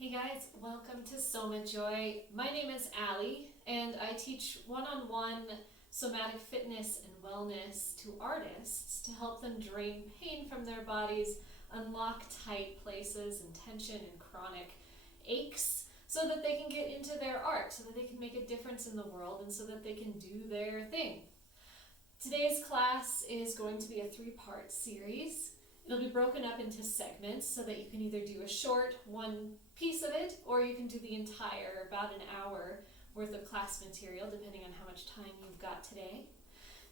Hey guys, welcome to Soma Joy. My name is Allie, and I teach one-on-one somatic fitness and wellness to artists to help them drain pain from their bodies, unlock tight places and tension and chronic aches so that they can get into their art, so that they can make a difference in the world, and so that they can do their thing. Today's class is going to be a 3-part series. It'll be broken up into segments so that you can either do a short one piece of it, or you can do the entire, about an hour worth of class material, depending on how much time you've got today.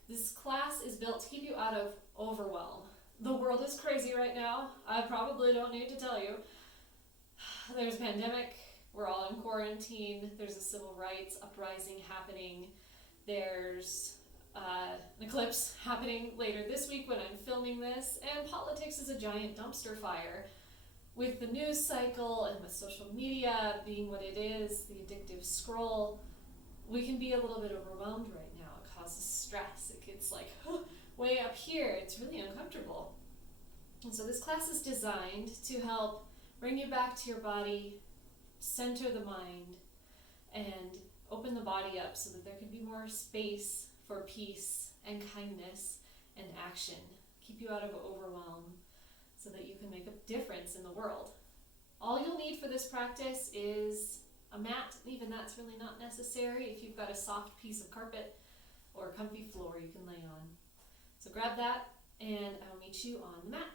This class is built to keep you out of overwhelm. The world is crazy right now. I probably don't need to tell you. There's a pandemic, we're all in quarantine, there's a civil rights uprising happening, there's an eclipse happening later this week when I'm filming this, and politics is a giant dumpster fire. With the news cycle and with social media being what it is, the addictive scroll, we can be a little bit overwhelmed right now. It causes stress. It gets like way up here. It's really uncomfortable. And so this class is designed to help bring you back to your body, center the mind, and open the body up so that there can be more space for peace and kindness and action. Keep you out of overwhelm so that you can make a difference in the world. All you'll need for this practice is a mat. Even that's really not necessary if you've got a soft piece of carpet or a comfy floor you can lay on. So grab that and I'll meet you on the mat.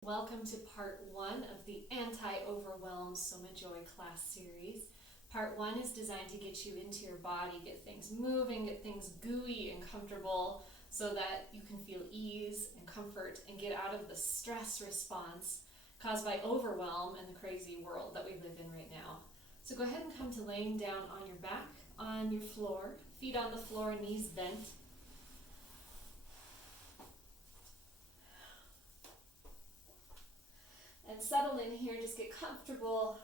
Welcome to part 1 of the Antioverwhelm Soma Joy class series. Part 1 is designed to get you into your body, get things moving, get things gooey and comfortable so that you can feel ease and comfort and get out of the stress response caused by overwhelm and the crazy world that we live in right now. So go ahead and come to laying down on your back, on your floor, feet on the floor, knees bent. And settle in here, just get comfortable.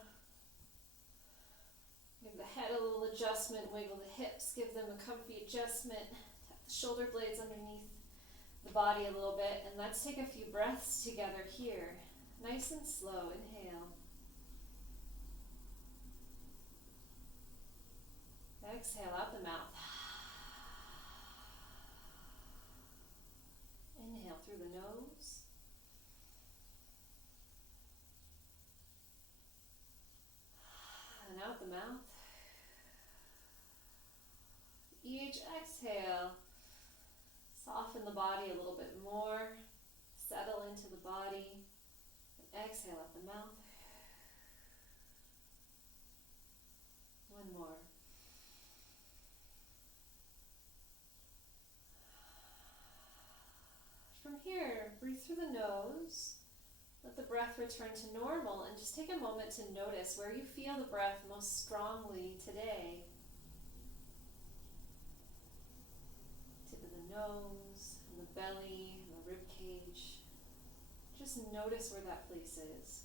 Give the head a little adjustment, wiggle the hips, give them a comfy adjustment. Tap the shoulder blades underneath the body a little bit, and let's take a few breaths together here. Nice and slow, inhale. Exhale out the mouth. Inhale through the nose. And out the mouth. Each exhale, soften the body a little bit more, settle into the body, and exhale out the mouth. One more. From here, breathe through the nose. Let the breath return to normal, and just take a moment to notice where you feel the breath most strongly today. Tip of the nose, and the belly, and the rib cage. Just notice where that place is.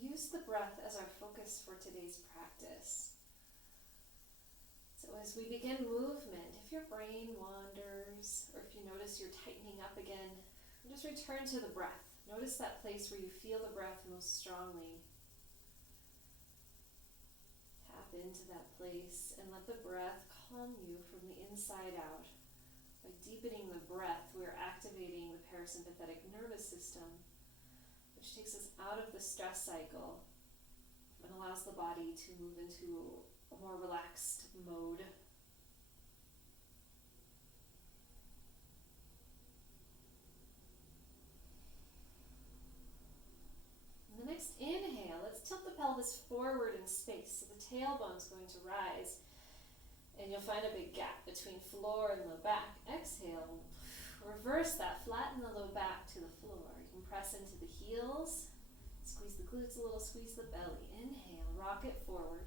Use the breath as our focus for today's practice. So as we begin movement, if your brain wanders, or if you notice you're tightening up again, just return to the breath. Notice that place where you feel the breath most strongly. Tap into that place and let the breath calm you from the inside out. By deepening the breath, we're activating the parasympathetic nervous system, which takes us out of the stress cycle and allows the body to move into a more relaxed mode. And the next inhale, let's tilt the pelvis forward in space, so the tailbone's going to rise. And you'll find a big gap between floor and low back. Exhale, reverse that, flatten the low back to the floor. You can press into the heels, squeeze the glutes a little, squeeze the belly. Inhale, rock it forward.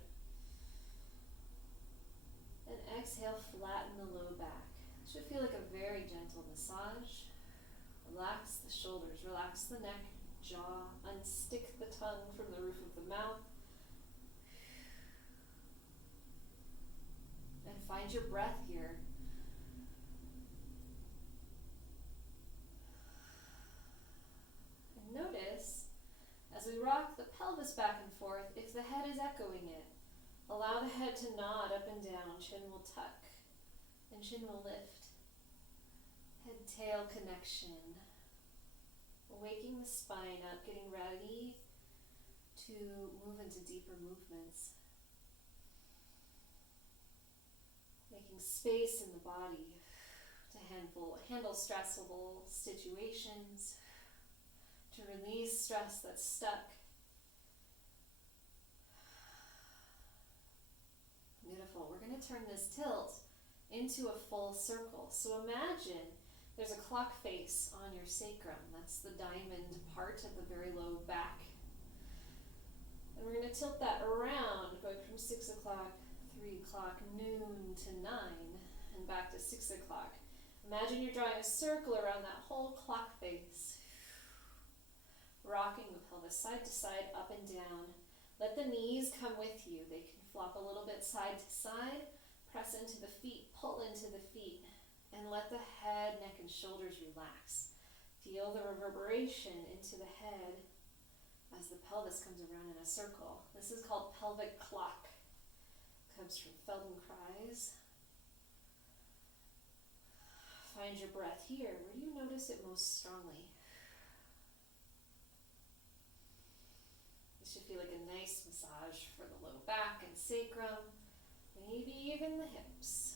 And exhale, flatten the low back. It should feel like a very gentle massage. Relax the shoulders, relax the neck, jaw, unstick the tongue from the roof of the mouth. And find your breath here. And notice, as we rock the pelvis back and forth, if the head is echoing it, allow the head to nod up and down, chin will tuck, and chin will lift. Head-tail connection. Waking the spine up, getting ready to move into deeper movements. Making space in the body to handle stressful situations, to release stress that's stuck. Beautiful. We're going to turn this tilt into a full circle. So imagine there's a clock face on your sacrum. That's the diamond part at the very low back. And we're going to tilt that around, going from 6 o'clock, 3 o'clock, noon to 9, and back to 6 o'clock. Imagine you're drawing a circle around that whole clock face. Rocking the pelvis side to side, up and down. Let the knees come with you. They can flop a little bit side to side. Press into the feet, pull into the feet. And let the head, neck, and shoulders relax. Feel the reverberation into the head as the pelvis comes around in a circle. This is called pelvic clock. Comes from Feldenkrais. Find your breath here. Where do you notice it most strongly? This should feel like a nice massage for the low back and sacrum, maybe even the hips.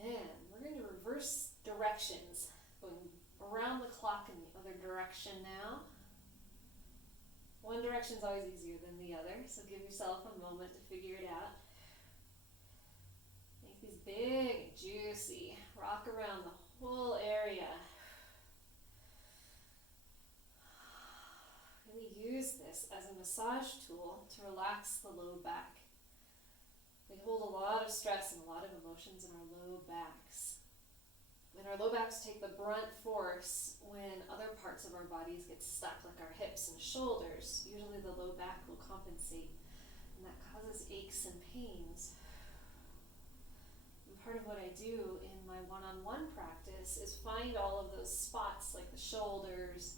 And we're going to reverse directions, going around the clock in the other direction now. One direction is always easier than the other, so give yourself a moment to figure it out. Make these big and juicy. Rock around the whole area. Really use this as a massage tool to relax the low back. We hold a lot of stress and a lot of emotions in our low backs. And our low backs take the brunt force when other parts of our bodies get stuck, like our hips and shoulders. Usually the low back will compensate, and that causes aches and pains. And part of what I do in my one-on-one practice is find all of those spots, like the shoulders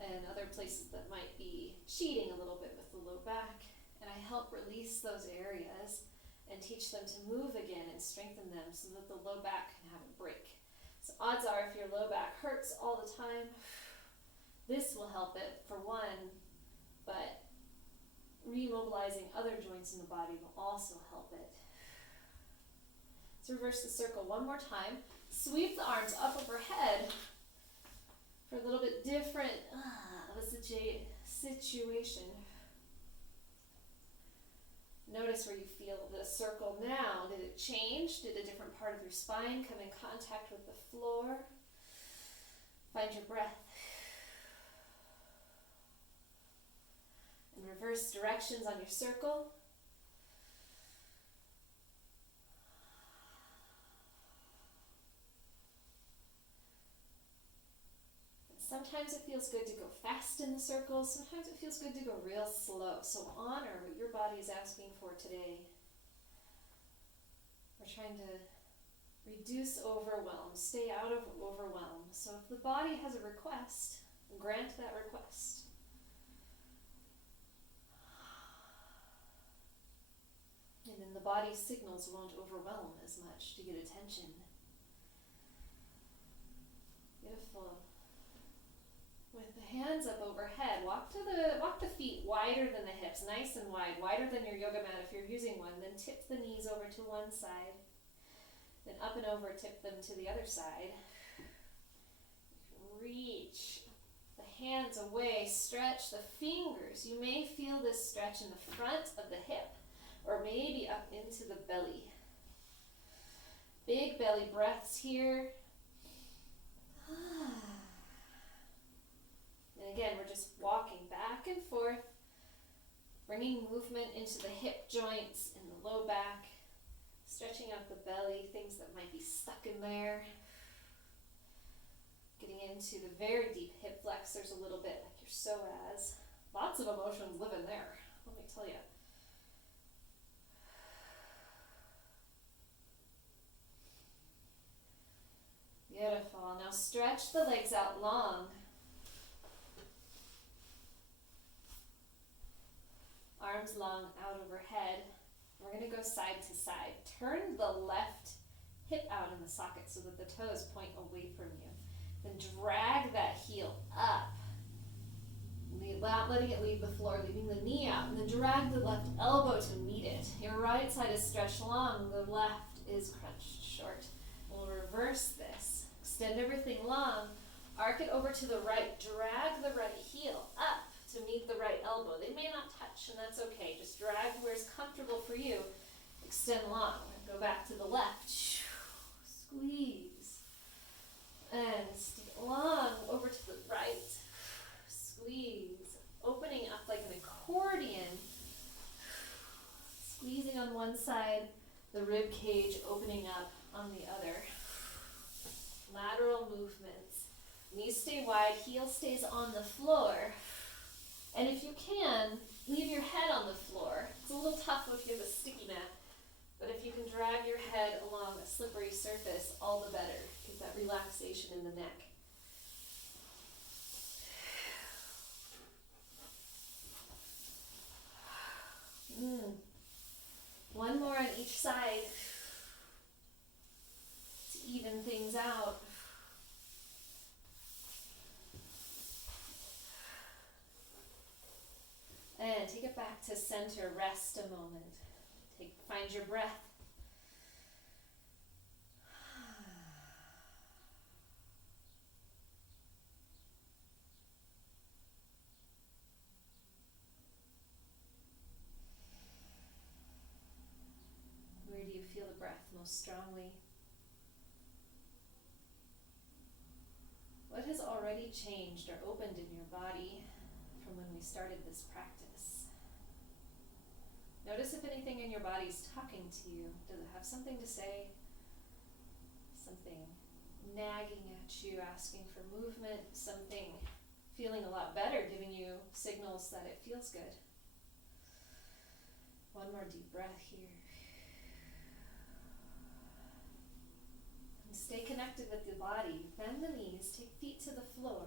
and other places that might be cheating a little bit with the low back, and I help release those areas and teach them to move again and strengthen them so that the low back can have a break. So odds are, if your low back hurts all the time, this will help it for one, but remobilizing other joints in the body will also help it. Let's reverse the circle one more time. Sweep the arms up overhead for a little bit different of a situation. Notice where you feel the circle now. Did it change? Did a different part of your spine come in contact with the floor? Find your breath. And reverse directions on your circle. Sometimes it feels good to go fast in the circles. Sometimes it feels good to go real slow. So honor what your body is asking for today. We're trying to reduce overwhelm, stay out of overwhelm. So if the body has a request, grant that request. And then the body's signals won't overwhelm as much to get attention. Beautiful. With the hands up overhead, walk the feet wider than the hips, nice and wide, wider than your yoga mat if you're using one. Then tip the knees over to one side. Then up and over, tip them to the other side. You can reach the hands away, stretch the fingers. You may feel this stretch in the front of the hip or maybe up into the belly. Big belly breaths here. And again, we're just walking back and forth, bringing movement into the hip joints and the low back, stretching out the belly, things that might be stuck in there. Getting into the very deep hip flexors a little bit, like your psoas. Lots of emotions live in there, let me tell you. Beautiful. Now stretch the legs out long. Arms long out overhead. We're going to go side to side. Turn the left hip out in the socket so that the toes point away from you. Then drag that heel up, letting it leave the floor, leaving the knee out, and then drag the left elbow to meet it. Your right side is stretched long, the left is crunched short. We'll reverse this. Extend everything long, arc it over to the right, drag the right heel up to meet the right elbow. They may not touch, and that's okay. Just drag where it's comfortable for you. Extend long. Go back to the left. Squeeze. And stay long over to the right. Squeeze. Opening up like an accordion. Squeezing on one side, the rib cage opening up on the other. Lateral movements. Knees stay wide, heel stays on the floor. And if you can, leave your head on the floor. It's a little tough if you have a sticky mat, but if you can drag your head along a slippery surface, all the better. Get that relaxation in the neck. One more on each side to even things out. And take it back to center, rest a moment. Find your breath. Where do you feel the breath most strongly? What has already changed or opened in your body from when we started this practice? Notice if anything in your body is talking to you. Does it have something to say? Something nagging at you, asking for movement, something feeling a lot better, giving you signals that it feels good. One more deep breath here. And stay connected with the body. Bend the knees, take feet to the floor.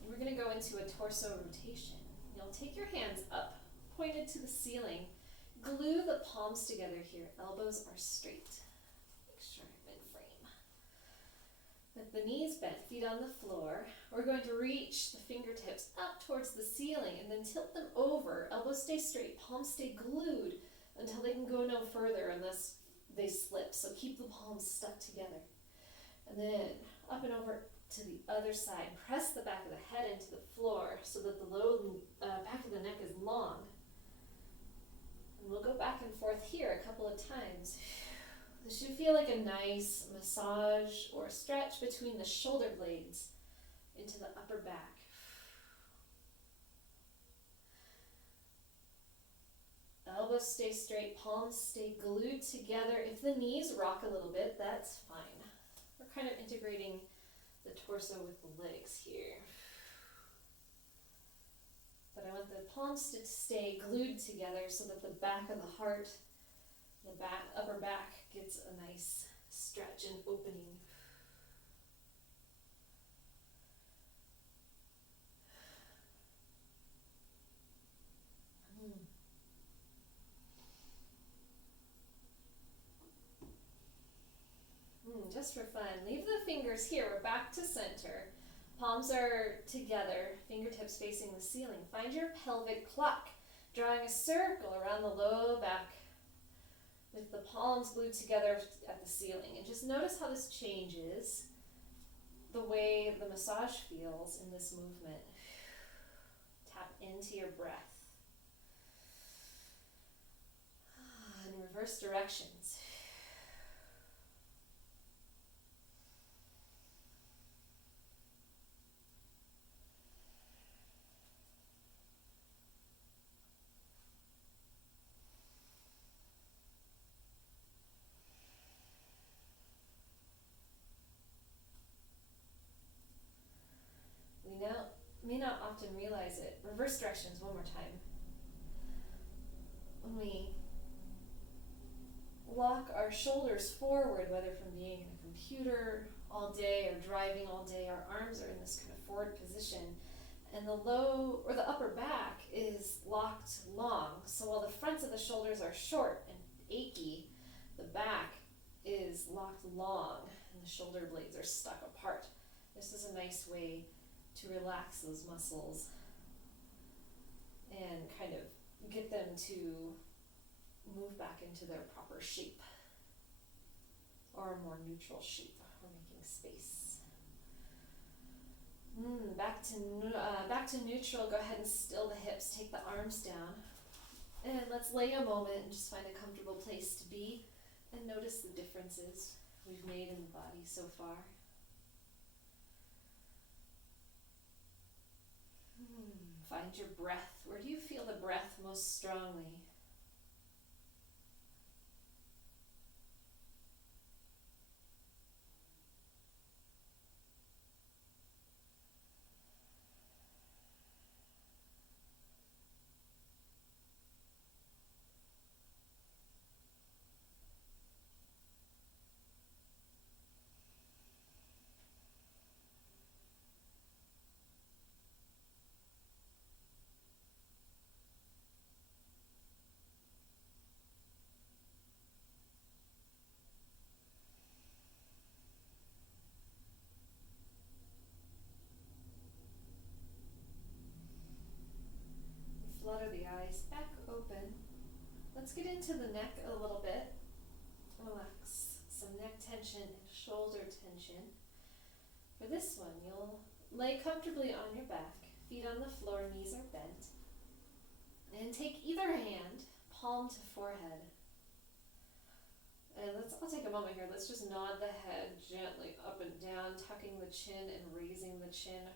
And we're going to go into a torso rotation. You'll take your hands up, pointed to the ceiling. Glue the palms together here. Elbows are straight. Make sure I'm in frame. With the knees bent, feet on the floor, we're going to reach the fingertips up towards the ceiling and then tilt them over. Elbows stay straight, palms stay glued until they can go no further unless they slip. So keep the palms stuck together. And then up and over to the other side. Press the back of the head into the floor so that the back of the neck is long. And we'll go back and forth here a couple of times. This should feel like a nice massage or stretch between the shoulder blades into the upper back. Elbows stay straight, palms stay glued together. If the knees rock a little bit, that's fine. We're kind of integrating the torso with the legs here. But I want the palms to stay glued together so that the back of the heart, the upper back gets a nice stretch and opening. Just for fun, leave the fingers here. We're back to center. Palms are together, fingertips facing the ceiling. Find your pelvic clock, drawing a circle around the low back with the palms glued together at the ceiling. And just notice how this changes the way the massage feels in this movement. Tap into your breath. In reverse directions. We may not often realize it. Reverse directions one more time. When we lock our shoulders forward, whether from being in a computer all day or driving all day, our arms are in this kind of forward position, and the low or the upper back is locked long. So while the fronts of the shoulders are short and achy, the back is locked long and the shoulder blades are stuck apart. This is a nice way to relax those muscles and kind of get them to move back into their proper shape, or a more neutral shape. We're making space. Back to neutral. Go ahead and still the hips. Take the arms down. And let's lay a moment and just find a comfortable place to be and notice the differences we've made in the body so far. Find your breath. Where do you feel the breath most strongly? Flutter the eyes back open. Let's get into the neck a little bit. Relax some neck tension and shoulder tension. For this one, you'll lay comfortably on your back, feet on the floor, knees are bent. And take either hand, palm to forehead. And I'll take a moment here. Let's just nod the head gently up and down, tucking the chin and raising the chin.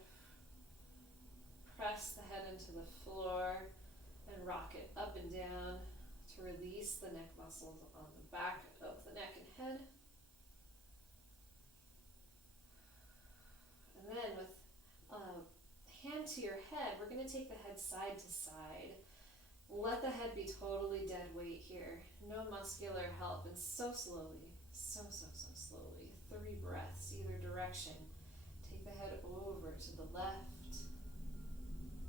Press the head into the floor and rock it up and down to release the neck muscles on the back of the neck and head. And then with hand to your head, we're going to take the head side to side. Let the head be totally dead weight here. No muscular help, and so slowly, so slowly. 3 breaths either direction. Take the head over to the left.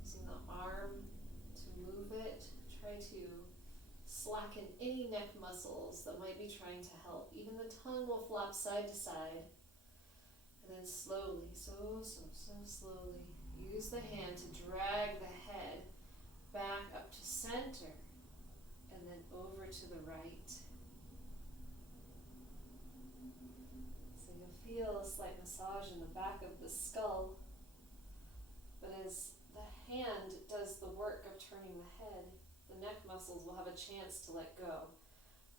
Using the arm to move it. Try to slacken any neck muscles that might be trying to help. Even the tongue will flop side to side. And then slowly, so slowly, use the hand to drag the head back up to center and then over to the right. So you'll feel a slight massage in the back of the skull, but as the hand does the work of turning the head, the neck muscles will have a chance to let go.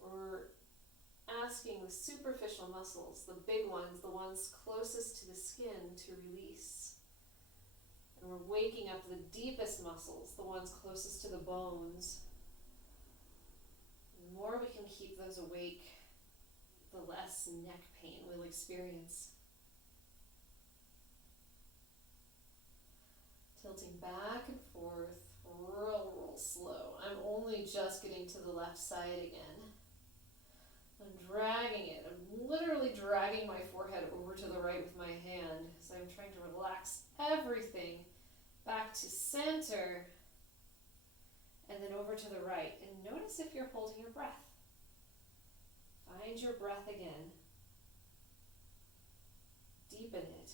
We're asking the superficial muscles, the big ones, the ones closest to the skin, to release. And we're waking up the deepest muscles, the ones closest to the bones. The more we can keep those awake, the less neck pain we'll experience. Tilting back and forth, real slow. I'm only just getting to the left side again. I'm dragging it. I'm literally dragging my forehead over to the right with my hand. So I'm trying to relax everything back to center and then over to the right. And notice if you're holding your breath. Find your breath again. Deepen it.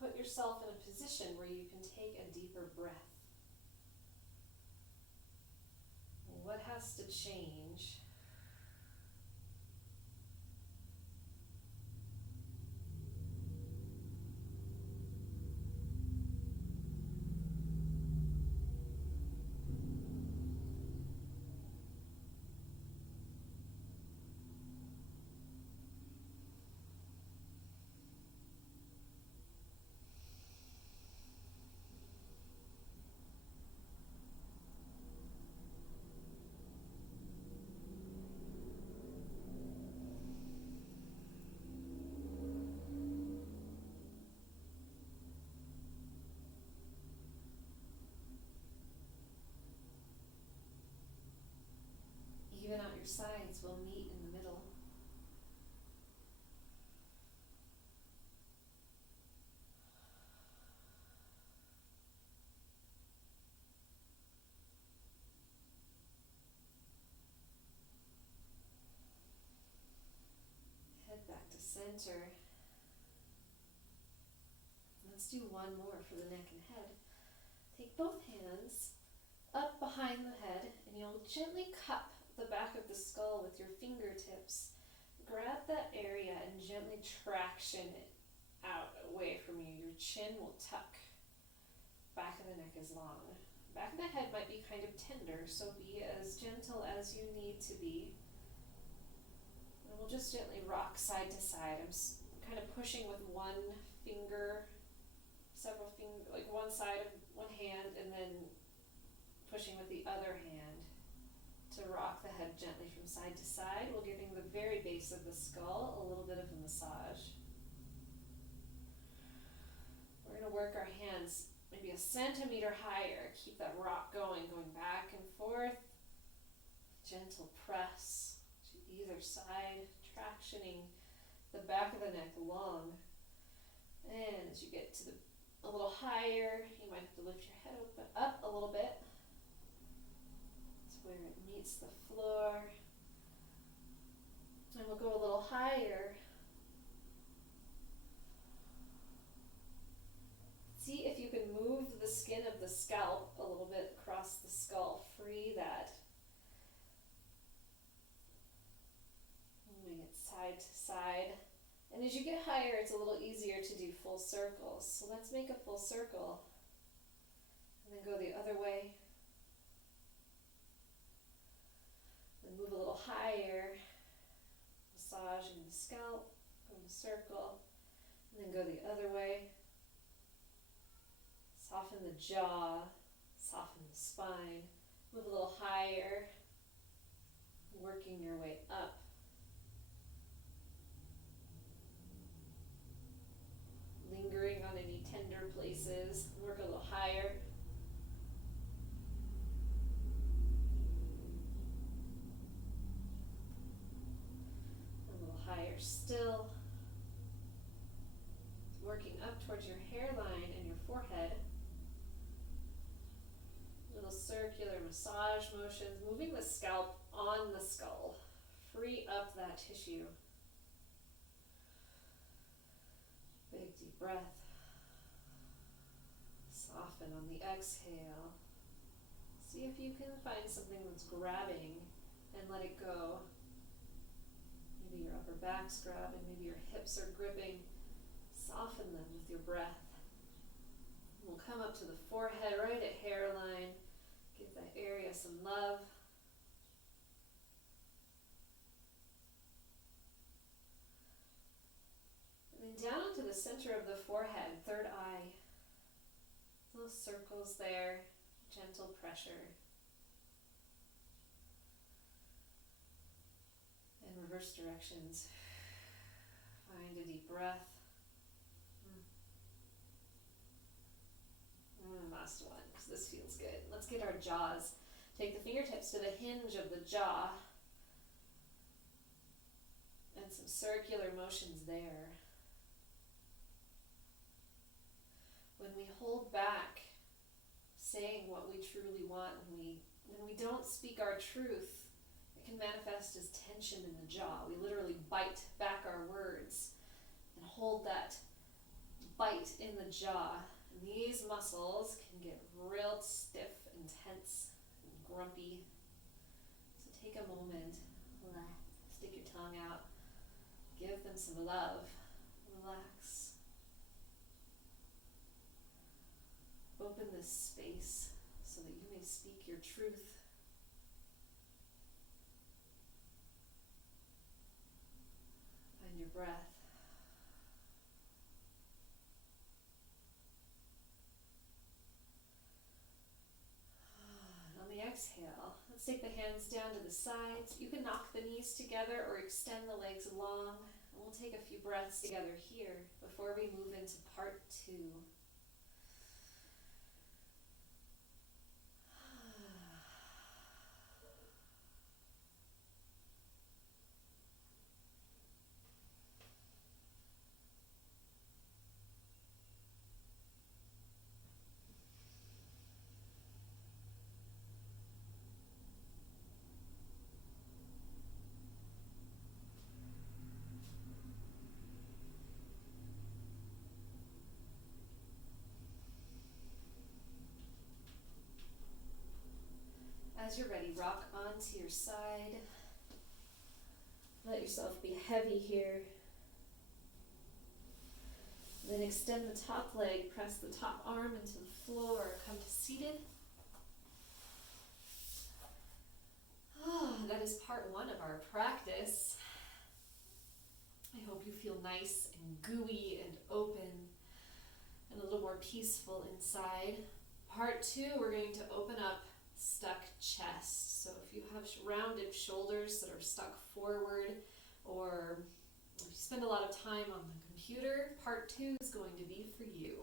Put yourself in a position where you can take a deeper breath. What has to change? will meet in the middle. Head back to center. Let's do one more for the neck and head. Take both hands up behind the head, and you'll gently cup the back of the skull with your fingertips. Grab that area and gently traction it out away from you. Your chin will tuck. Back of the neck is long. Back of the head might be kind of tender, so be as gentle as you need to be. And we'll just gently rock side to side. I'm kind of pushing with one finger, several fingers, like one side of one hand, and then pushing with the other hand to rock the head gently from side to side. We're giving the very base of the skull a little bit of a massage. We're going to work our hands maybe a centimeter higher. Keep that rock going back and forth. Gentle press to either side, tractioning the back of the neck long. And as you get to a little higher, you might have to lift your head up a little bit. It's where it meets the floor. And we'll go a little higher. See if you can move the skin of the scalp a little bit across the skull. Free that. Moving it side to side. And as you get higher, it's a little easier to do full circles. So let's make a full circle. And then go the other way. Then move a little higher. Massaging the scalp. Go in a circle. And then go the other way. Soften the jaw, soften the spine, move a little higher, working your way up. Lingering on any tender places, work a little higher. A little higher still. Working up towards your hairline and your forehead. Little circular massage motions, moving the scalp on the skull. Free up that tissue. Big deep breath. Soften on the exhale. See if you can find something that's grabbing and let it go. Maybe your upper back's grabbing, maybe your hips are gripping. Soften them with your breath. We'll come up to the forehead, right at hairline. Give that area some love. And then down onto the center of the forehead, third eye. Little circles there, gentle pressure. And reverse directions. Find a deep breath. Last one, because this feels good. Let's get our jaws. Take the fingertips to the hinge of the jaw. And some circular motions there. When we hold back, saying what we truly want, when we don't speak our truth, it can manifest as tension in the jaw. We literally bite back our words and hold that bite in the jaw. And these muscles can get real stiff and tense and grumpy. So take a moment, stick your tongue out, give them some love, relax. Open this space so that you may speak your truth. Find your breath. On the exhale, let's take the hands down to the sides. You can knock the knees together or extend the legs long. And we'll take a few breaths together here before we move into part 2. as you're ready, rock onto your side. Let yourself be heavy here. Then extend the top leg, press the top arm into the floor, come to seated. That is part one of our practice. I hope you feel nice and gooey and open and a little more peaceful inside. Part two, we're going to open up stuck chest. So if you have rounded shoulders that are stuck forward, or if you spend a lot of time on the computer, part two is going to be for you.